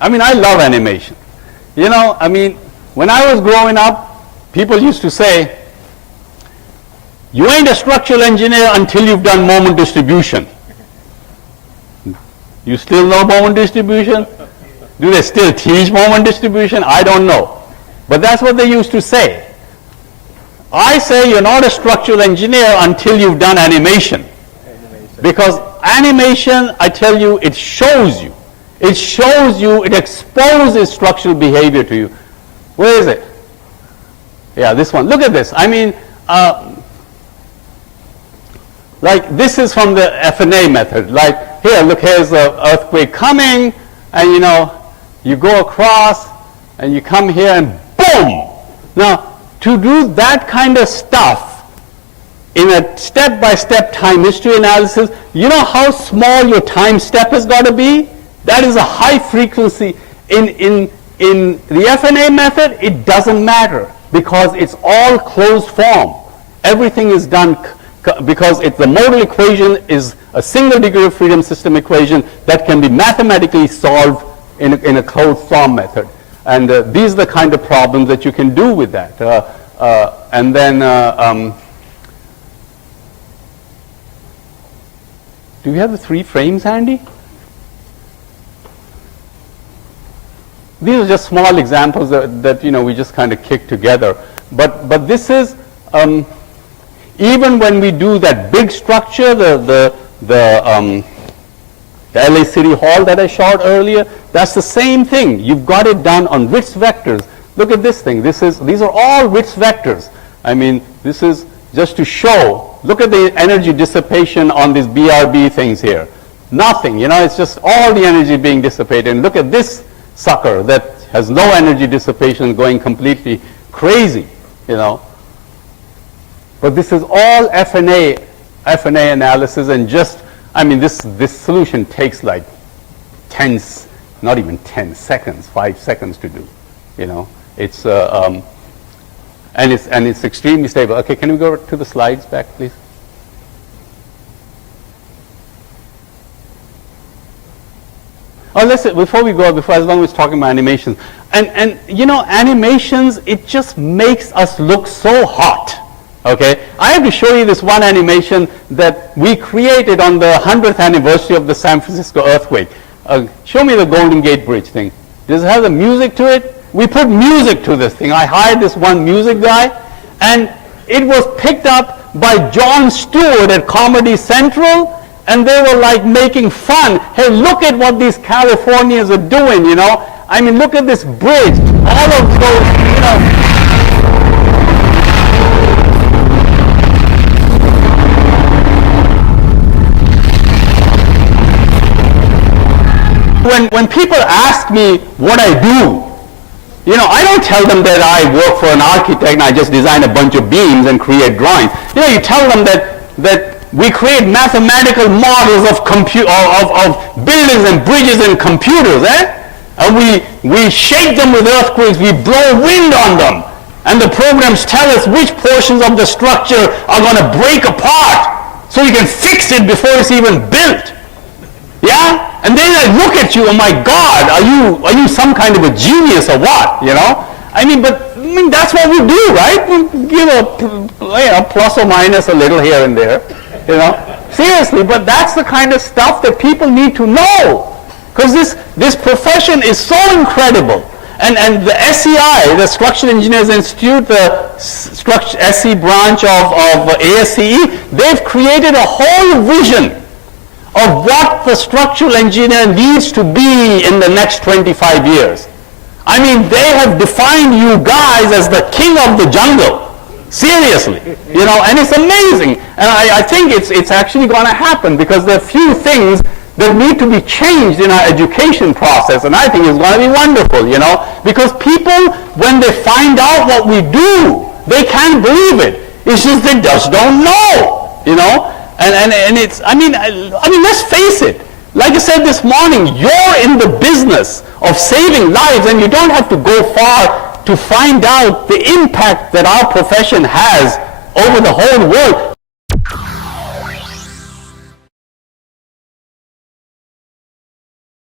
I mean, I love animation. You know, I mean, when I was growing up, people used to say, you ain't a structural engineer until you've done moment distribution. You still know moment distribution? Do they still teach moment distribution? I don't know. But that's what they used to say. I say you're not a structural engineer until you've done animation. Because animation, I tell you, it shows you. It shows you, it exposes structural behavior to you. Where is it? Yeah, this one. Look at this. I mean, like this is from the FNA method. Like here, look, here's the earthquake coming, and you know, you go across, and you come here, and boom! Now, to do that kind of stuff in a step-by-step time history analysis, you know how small your time step has got to be? That is a high frequency. In the FNA method, it doesn't matter because it's all closed form. Everything is done because the modal equation is a single degree of freedom system equation that can be mathematically solved in a closed form method. And these are the kind of problems that you can do with that. And then, do we have the 3 frames handy? These are just small examples that you know, we just kind of kick together. But this is, even when we do that big structure, the LA City Hall that I showed earlier, that's the same thing. You've got it done on Ritz vectors. Look at this thing. These are all Ritz vectors. I mean, this is just to show. Look at the energy dissipation on these BRB things here. Nothing, you know, it's just all the energy being dissipated. And look at this sucker that has no energy dissipation going completely crazy, you know. But this is all FNA analysis, and just, I mean, this solution takes like not even 10 seconds, 5 seconds to do, you know. It's and it's extremely stable. Okay, can we go to the slides back, please? Oh, listen, before we go, as long as we're talking about animations, and you know, animations, it just makes us look so hot. Okay, I have to show you this one animation that we created on the 100th anniversary of the San Francisco earthquake. Show me the Golden Gate Bridge thing. Does it have the music to it? We put music to this thing. I hired this one music guy, and it was picked up by Jon Stewart at Comedy Central, and they were like making fun. Hey, look at what these Californians are doing, you know. I mean, look at this bridge. All of those, you know. When people ask me what I do, you know, I don't tell them that I work for an architect and I just design a bunch of beams and create drawings. You know, you tell them that we create mathematical models of buildings and bridges and computers, and we shake them with earthquakes, we blow wind on them, and the programs tell us which portions of the structure are going to break apart so we can fix it before it's even built. Yeah? And then I look at you, oh my God, are you some kind of a genius or what? You know? I mean, that's what we do, right? We give a plus or minus a little here and there. You know? Seriously, but that's the kind of stuff that people need to know. Because this profession is so incredible. And the SEI, the Structural Engineers Institute, the SE branch of ASCE, they've created a whole vision of what the structural engineer needs to be in the next 25 years. I mean, they have defined you guys as the king of the jungle. Seriously. You know, and it's amazing. And I think it's actually going to happen because there are few things that need to be changed in our education process, and I think it's going to be wonderful, you know, because people, when they find out what we do, they can't believe it. It's just they just don't know, you know. And it's, I mean, let's face it. Like I said this morning, you're in the business of saving lives, and you don't have to go far to find out the impact that our profession has over the whole world.